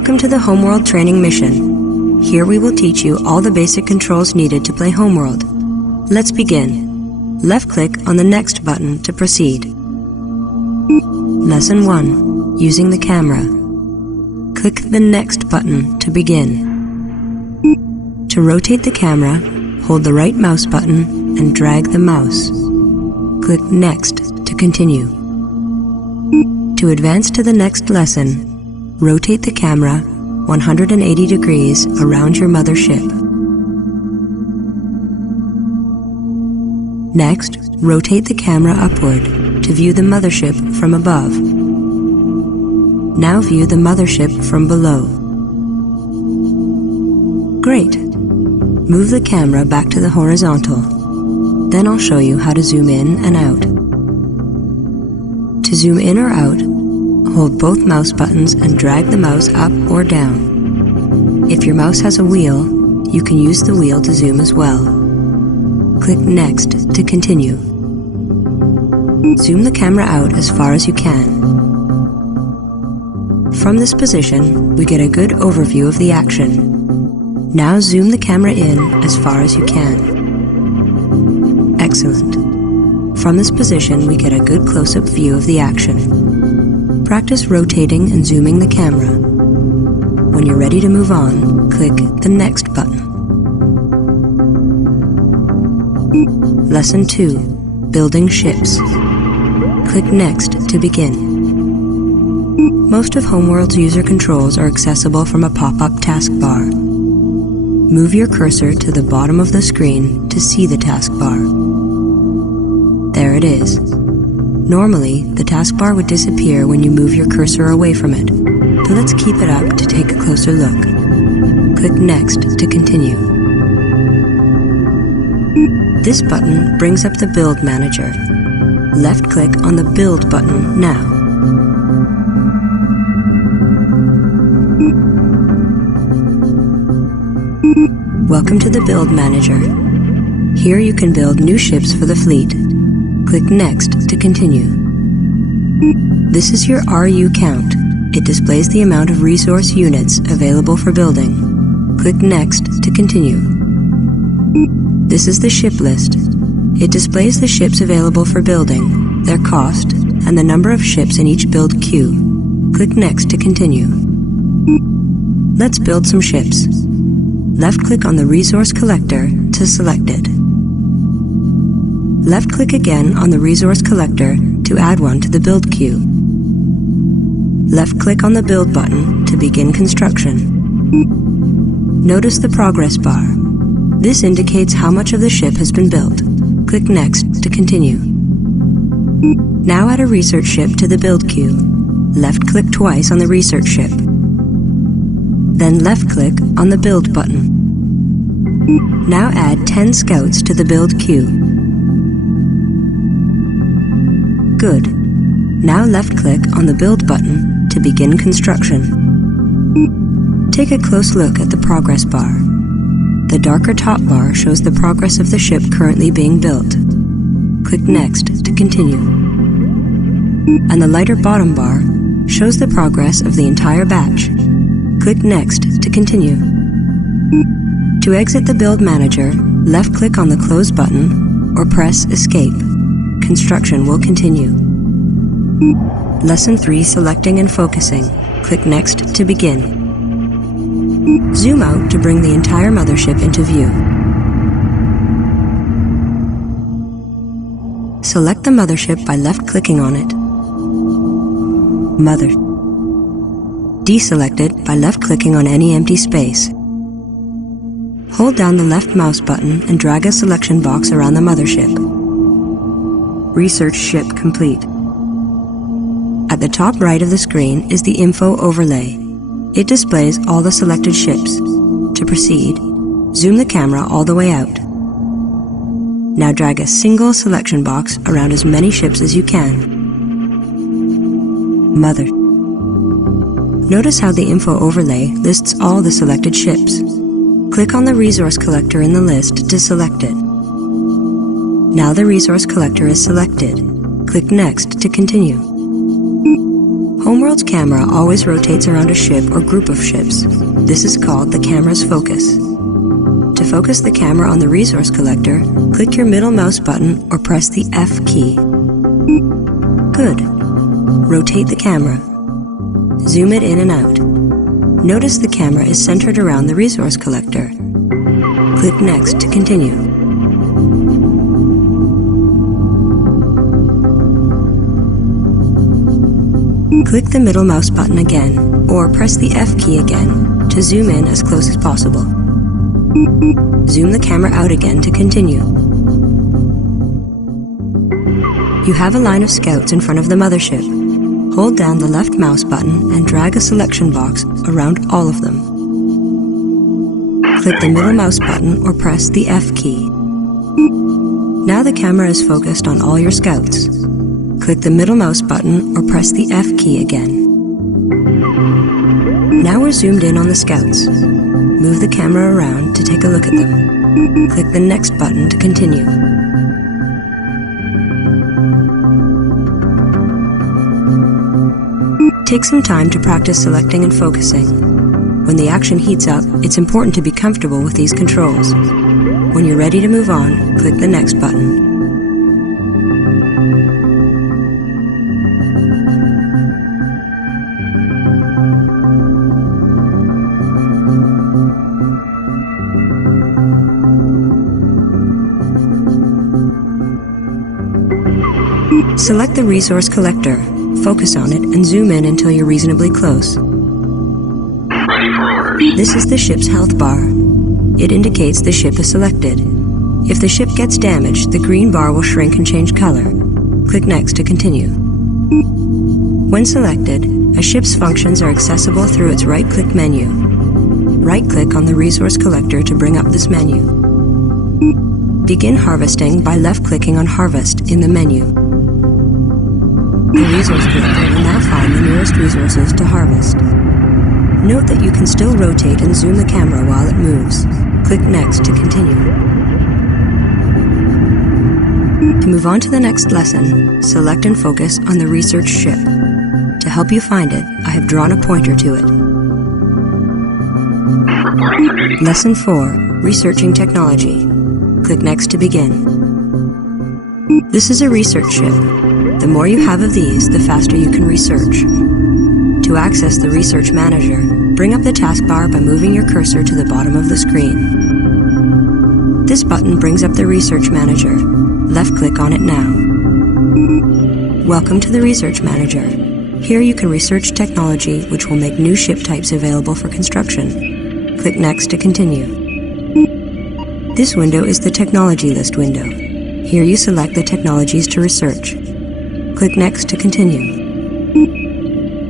Welcome to the Homeworld training mission. Here we will teach you all the basic controls needed to play Homeworld. Let's begin. Left-click on the Next button to proceed. Lesson 1. Using the camera. Click the Next button to begin. To rotate the camera, hold the right mouse button and drag the mouse. Click Next to continue. To advance to the next lesson, rotate the camera 180 degrees around your mothership. Next, rotate the camera upward to view the mothership from above. Now view the mothership from below. Great! Move the camera back to the horizontal. Then I'll show you how to zoom in and out. To zoom in or out, hold both mouse buttons and drag the mouse up or down. If your mouse has a wheel, you can use the wheel to zoom as well. Click Next to continue. Zoom the camera out as far as you can. From this position, we get a good overview of the action. Now zoom the camera in as far as you can. Excellent. From this position, we get a good close-up view of the action. Practice rotating and zooming the camera. When you're ready to move on, click the Next button. Lesson 2. Building ships. Click Next to begin. Most of Homeworld's user controls are accessible from a pop-up taskbar. Move your cursor to the bottom of the screen to see the taskbar. There it is. Normally, the taskbar would disappear when you move your cursor away from it, but let's keep it up to take a closer look. Click Next to continue. This button brings up the Build Manager. Left-click on the Build button now. Welcome to the Build Manager. Here you can build new ships for the fleet. Click Next to continue. This is your RU count. It displays the amount of resource units available for building. Click Next to continue. This is the ship list. It displays the ships available for building, their cost, and the number of ships in each build queue. Click Next to continue. Let's build some ships. Left-click on the resource collector to select it. Left-click again on the resource collector to add one to the build queue. Left-click on the Build button to begin construction. Notice the progress bar. This indicates how much of the ship has been built. Click Next to continue. Now add a research ship to the build queue. Left-click twice on the research ship. Then left-click on the Build button. Now add 10 scouts to the build queue. Good. Now left-click on the Build button to begin construction. Take a close look at the progress bar. The darker top bar shows the progress of the ship currently being built. Click Next to continue. And the lighter bottom bar shows the progress of the entire batch. Click Next to continue. To exit the Build Manager, left-click on the Close button or press Escape. Construction will continue. Lesson 3. Selecting and focusing. Click Next to begin. Zoom out to bring the entire mothership into view. Select the mothership by left-clicking on it. Mother. Deselect it by left-clicking on any empty space. Hold down the left mouse button and drag a selection box around the mothership. Research ship complete. At the top right of the screen is the info overlay. It displays all the selected ships. To proceed, zoom the camera all the way out. Now drag a single selection box around as many ships as you can. Mother. Notice how the info overlay lists all the selected ships. Click on the resource collector in the list to select it. Now the resource collector is selected. Click Next to continue. Homeworld's camera always rotates around a ship or group of ships. This is called the camera's focus. To focus the camera on the resource collector, click your middle mouse button or press the F key. Good. Rotate the camera. Zoom it in and out. Notice the camera is centered around the resource collector. Click Next to continue. Click the middle mouse button again, or press the F key again to zoom in as close as possible. Zoom the camera out again to continue. You have a line of scouts in front of the mothership. Hold down the left mouse button and drag a selection box around all of them. Click the middle mouse button or press the F key. Now the camera is focused on all your scouts. Click the middle mouse button or press the F key again. Now we're zoomed in on the scouts. Move the camera around to take a look at them. Click the next button to continue. Take some time to practice selecting and focusing. When the action heats up, it's important to be comfortable with these controls. When you're ready to move on, click the next button. Select the resource collector, focus on it, and zoom in until you're reasonably close. Ready for orders. This is the ship's health bar. It indicates the ship is selected. If the ship gets damaged, the green bar will shrink and change color. Click Next to continue. When selected, a ship's functions are accessible through its right-click menu. Right-click on the resource collector to bring up this menu. Begin harvesting by left-clicking on Harvest in the menu. The resource collector will now find the nearest resources to harvest. Note that you can still rotate and zoom the camera while it moves. Click Next to continue. To move on to the next lesson, select and focus on the research ship. To help you find it, I have drawn a pointer to it. Reporting for duty. Lesson 4, Researching Technology. Click Next to begin. This is a research ship. The more you have of these, the faster you can research. To access the Research Manager, bring up the taskbar by moving your cursor to the bottom of the screen. This button brings up the Research Manager. Left-click on it now. Welcome to the Research Manager. Here you can research technology which will make new ship types available for construction. Click Next to continue. This window is the Technology List window. Here you select the technologies to research. Click Next to continue.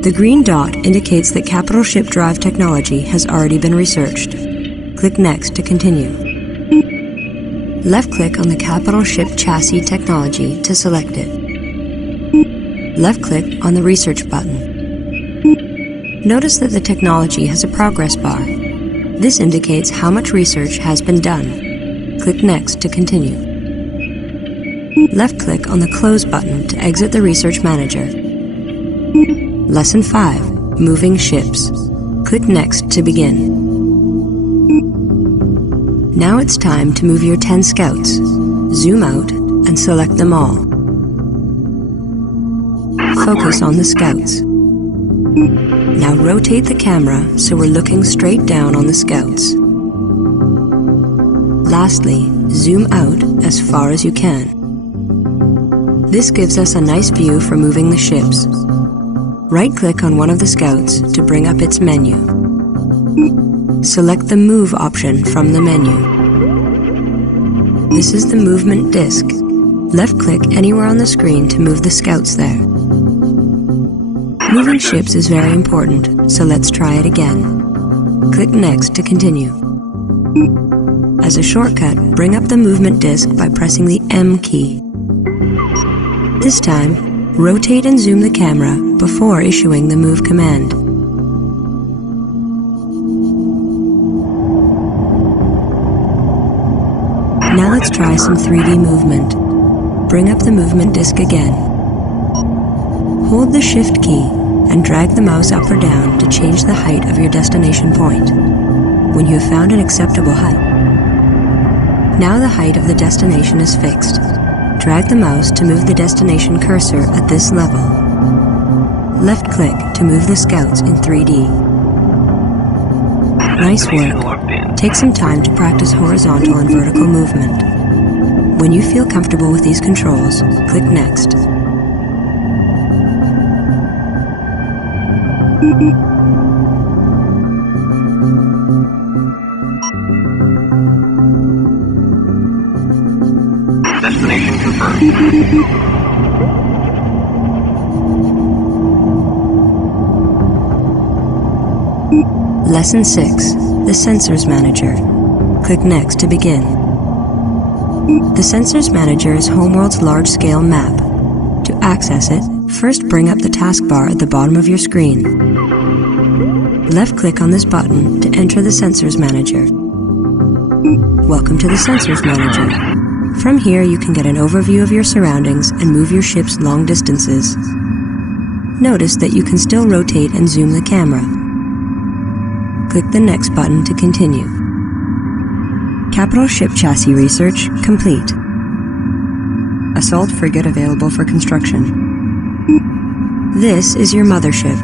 The green dot indicates that capital ship drive technology has already been researched. Click Next to continue. Left-click on the capital ship chassis technology to select it. Left-click on the Research button. Notice that the technology has a progress bar. This indicates how much research has been done. Click Next to continue. Left-click on the Close button to exit the Research Manager. Lesson 5, Moving Ships. Click Next to begin. Now it's time to move your 10 scouts. Zoom out and select them all. Focus on the scouts. Now rotate the camera so we're looking straight down on the scouts. Lastly, zoom out as far as you can. This gives us a nice view for moving the ships. Right-click on one of the scouts to bring up its menu. Select the Move option from the menu. This is the movement disc. Left-click anywhere on the screen to move the scouts there. Moving ships is very important, so let's try it again. Click Next to continue. As a shortcut, bring up the movement disc by pressing the M key. This time, rotate and zoom the camera before issuing the Move command. Now let's try some 3D movement. Bring up the movement disc again. Hold the Shift key and drag the mouse up or down to change the height of your destination point. When you have found an acceptable height, now the height of the destination is fixed. Drag the mouse to move the destination cursor at this level. Left-click to move the scouts in 3D. Nice work. Take some time to practice horizontal and vertical movement. When you feel comfortable with these controls, click Next. Destination confirmed. Lesson 6. The Sensors Manager. Click Next to begin. The Sensors Manager is Homeworld's large-scale map. To access it, first bring up the taskbar at the bottom of your screen. Left-click on this button to enter the Sensors Manager. Welcome to the Sensors Manager. From here, you can get an overview of your surroundings and move your ships long distances. Notice that you can still rotate and zoom the camera. Click the Next button to continue. Capital Ship Chassis Research complete. Assault Frigate available for construction. This is your mothership.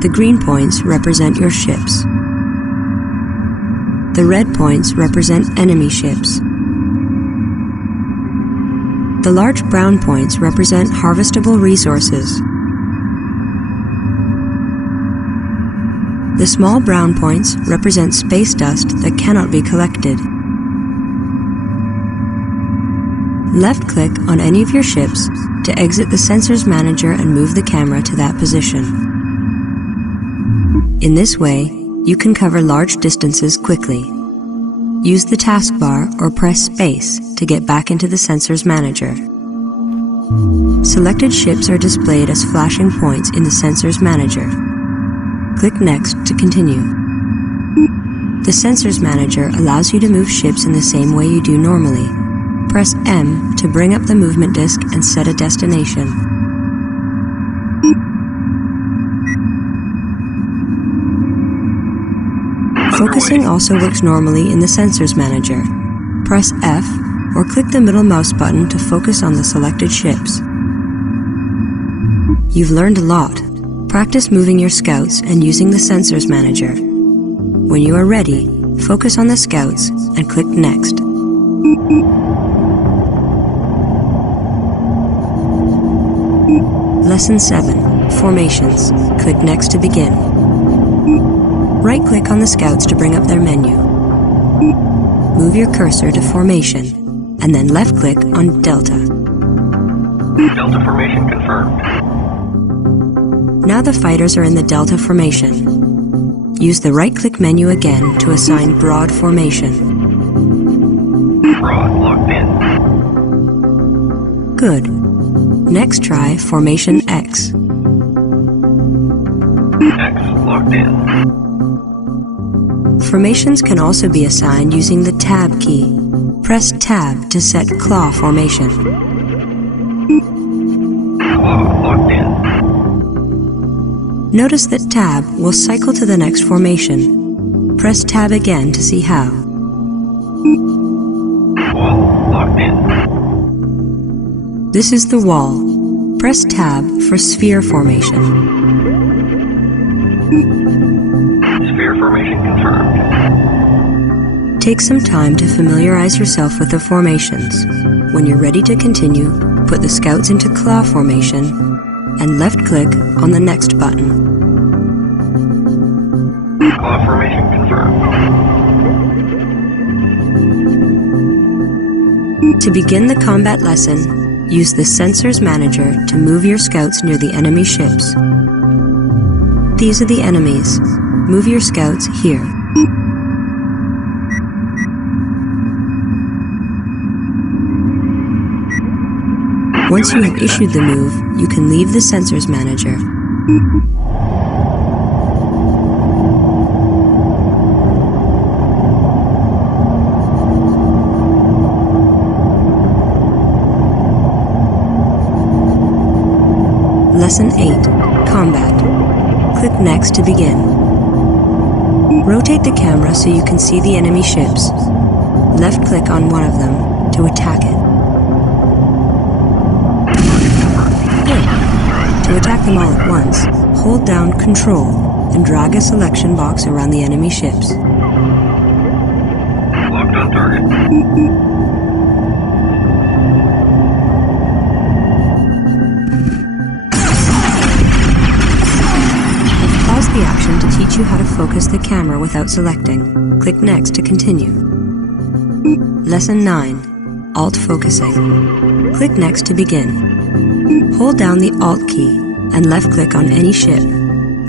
The green points represent your ships. The red points represent enemy ships. The large brown points represent harvestable resources. The small brown points represent space dust that cannot be collected. Left-click on any of your ships to exit the Sensors Manager and move the camera to that position. In this way, you can cover large distances quickly. Use the taskbar or press space to get back into the Sensors Manager. Selected ships are displayed as flashing points in the Sensors Manager. Click Next to continue. The Sensors Manager allows you to move ships in the same way you do normally. Press M to bring up the movement disk and set a destination. Focusing also works normally in the Sensors Manager. Press F or click the middle mouse button to focus on the selected ships. You've learned a lot. Practice moving your scouts and using the Sensors Manager. When you are ready, focus on the scouts and click Next. Lesson 7. Formations. Click Next to begin. Right-click on the scouts to bring up their menu. Move your cursor to Formation, and then left-click on Delta. Delta formation confirmed. Now the fighters are in the Delta formation. Use the right-click menu again to assign Broad Formation. Broad locked in. Good. Next try Formation X. X locked in. Formations can also be assigned using the Tab key. Press Tab to set Claw Formation. Claw locked in. Notice that Tab will cycle to the next formation. Press Tab again to see how. Wall locked in. This is the wall. Press Tab for Sphere Formation. Sphere formation confirmed. Take some time to familiarize yourself with the formations. When you're ready to continue, put the scouts into Claw Formation and left-click on the Next button. Claw formation confirmed. To begin the combat lesson, use the Sensors Manager to move your scouts near the enemy ships. These are the enemies. Move your scouts here. Once you have issued the move, you can leave the Sensors Manager. Lesson 8, Combat. Click Next to begin. Rotate the camera so you can see the enemy ships. Left-click on one of them to attack it. Good. To attack them all at once, hold down Control and drag a selection box around the enemy ships. Locked on target. Pause the action to teach you how to focus the camera without selecting. Click Next to continue. Lesson 9, Alt Focusing. Click Next to begin. Hold down the Alt key and left-click on any ship.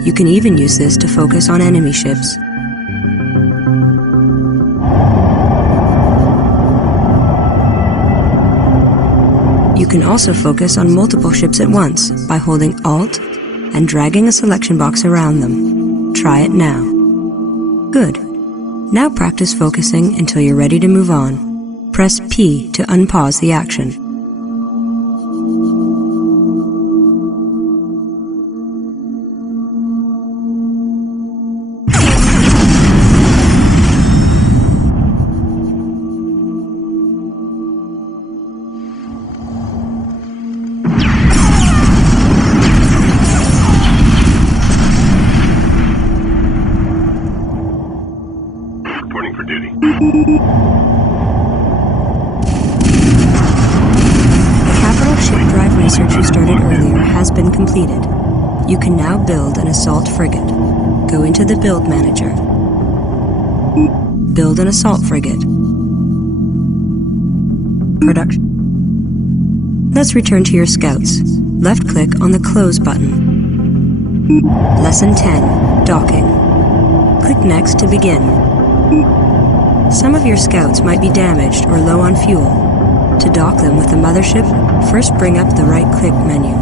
You can even use this to focus on enemy ships. You can also focus on multiple ships at once by holding Alt and dragging a selection box around them. Try it now. Good. Now practice focusing until you're ready to move on. Press P to unpause the action. Reporting for duty. The capital ship drive research you started earlier has been completed. You can now build an assault frigate. Go into the Build Manager. Build an assault frigate. Production. Let's return to your scouts. Left-click on the Close button. Lesson 10, Docking. Click Next to begin. Some of your scouts might be damaged or low on fuel. To dock them with the mothership, first bring up the right-click menu.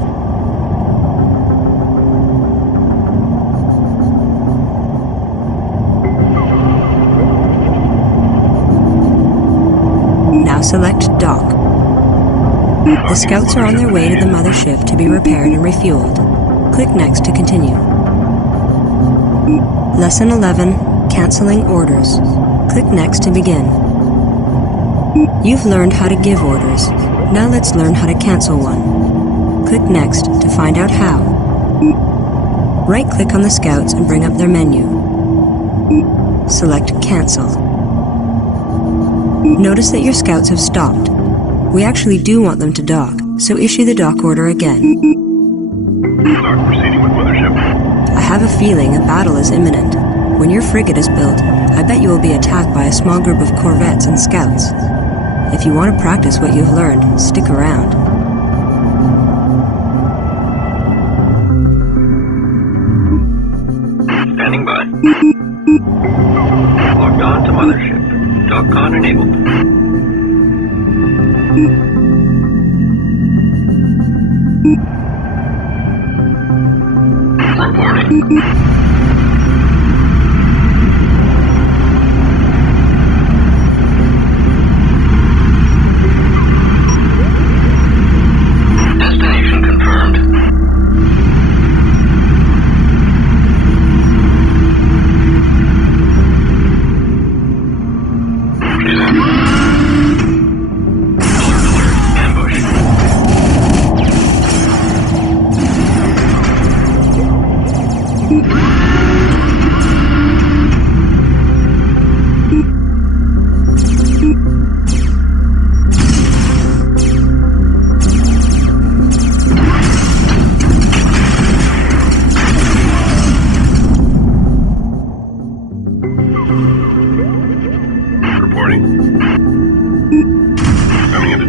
Now select Dock. The scouts are on their way to the mothership to be repaired and refueled. Click Next to continue. Lesson 11, Canceling Orders. Click Next to begin. You've learned how to give orders. Now let's learn how to cancel one. Click Next to find out how. Right-click on the scouts and bring up their menu. Select Cancel. Notice that your scouts have stopped. We actually do want them to dock, so issue the dock order again. Dock proceeding with mothership. I have a feeling a battle is imminent. When your frigate is built, I bet you will be attacked by a small group of corvettes and scouts. If you want to practice what you've learned, stick around. Standing by. Logged on to mothership. DockCon enabled. Reporting. Destination confirmed.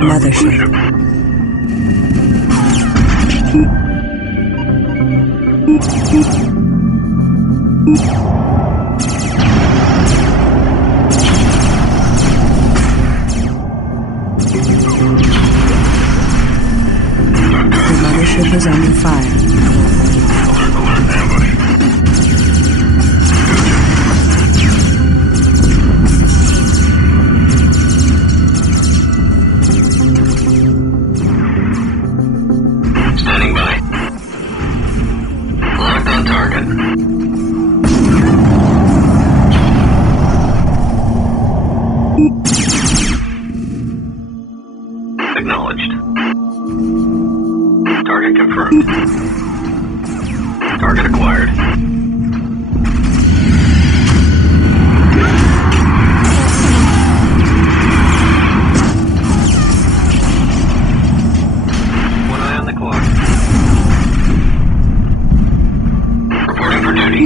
Mothership. The mothership is under fire. Alert, ambush. Standing by. Acknowledged. Target confirmed. Target acquired. One eye on the clock. Reporting for duty.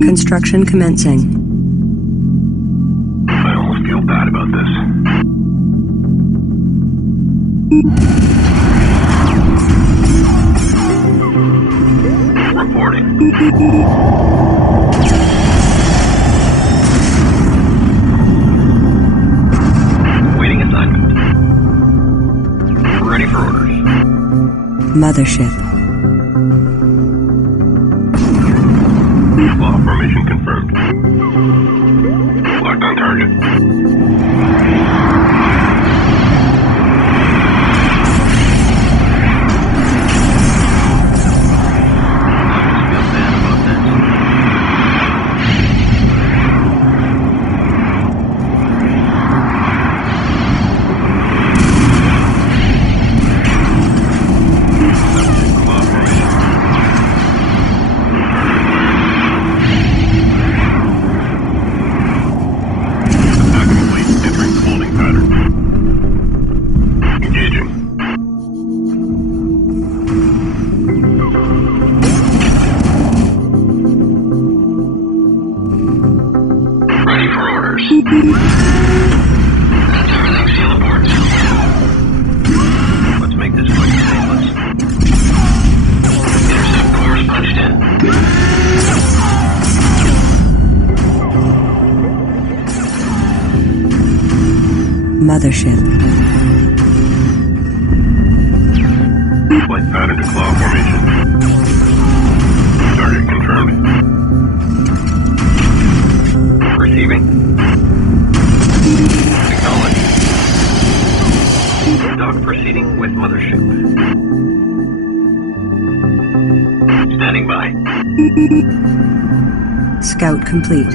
Construction commencing. I almost feel bad about this. Reporting. Waiting assignment. Ready for orders. Mothership. Law formation confirmed. Locked on target. Let's make this quick and painless. Intercept course punched in. Mothership. Flight pattern to claw formation. Target confirmed. Receiving. Acknowledged. Dock proceeding with mothership. Standing by. Scout complete.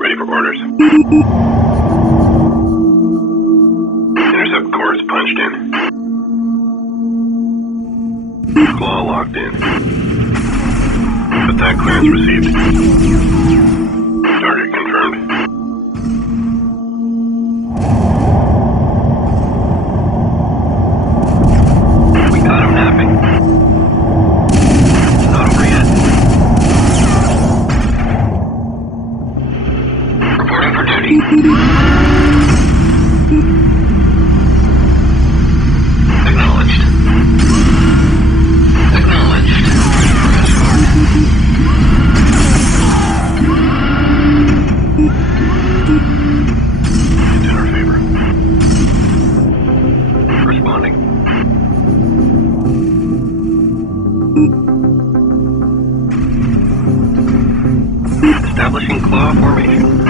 Ready for orders. Intercept course punched in. Claw locked in. Attack clearance received. Target confirmed. We got him napping. Not over yet. Reporting for duty. Acknowledged. Acknowledged. Ready for escort. Establishing claw formation.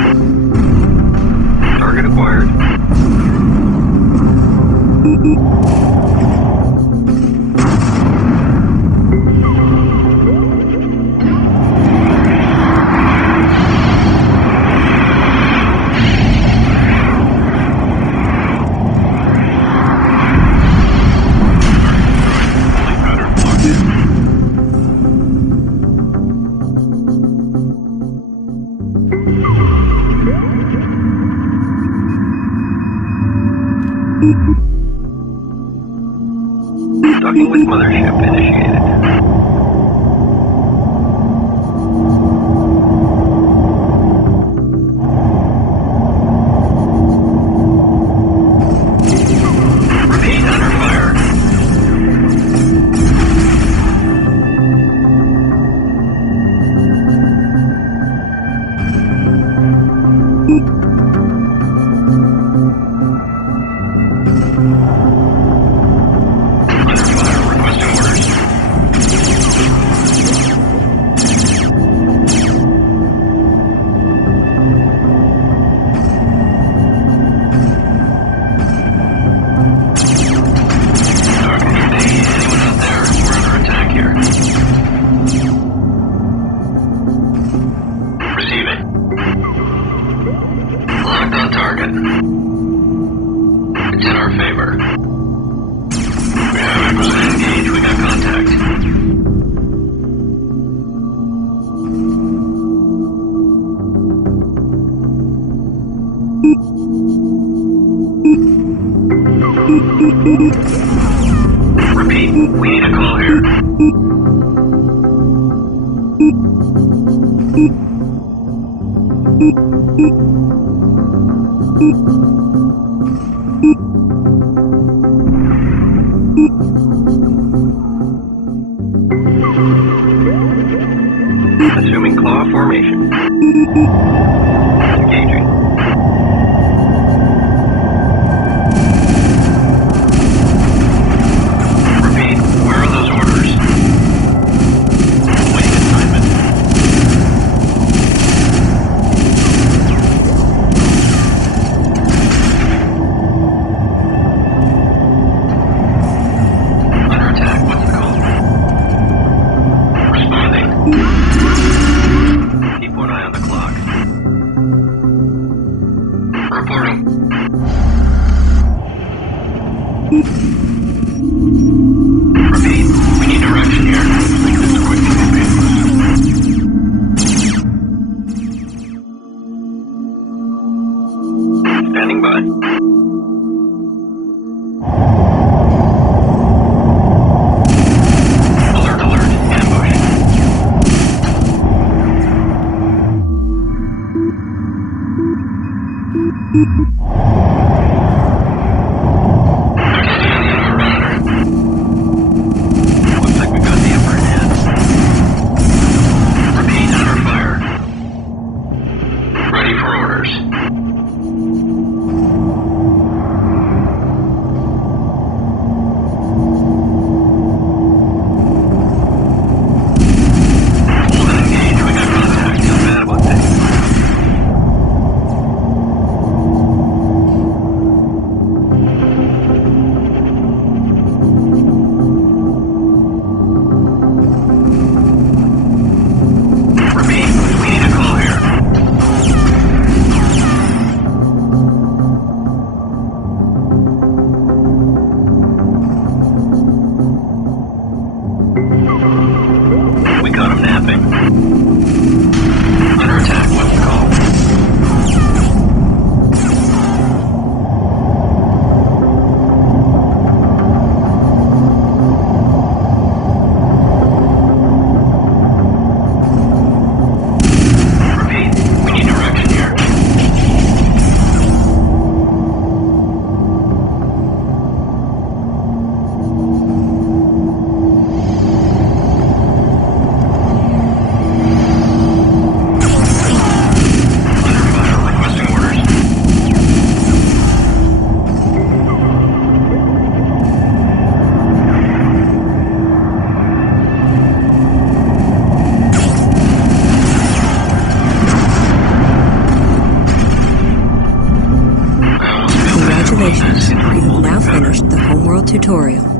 Target acquired. Docking with mothership initiated. Repeat, under fire. Locked on target. It's in our favor. We have it. Engage. We got contact. Repeat. We need a call here. Assuming claw formation. Engaging. Repeat, where are those orders? Waiting assignment. Under attack, what's the call? Responding. Keep one eye on the clock. Reporting. Repeat. We need direction here. Standing by. Alert, alert. Ambush. Looks like we got the upper hand. Repeat, under fire. Ready for orders. Hold and engage. We got contact. Feel bad about that. Repeat, we need a call here. Congratulations, you have now finished the Homeworld tutorial.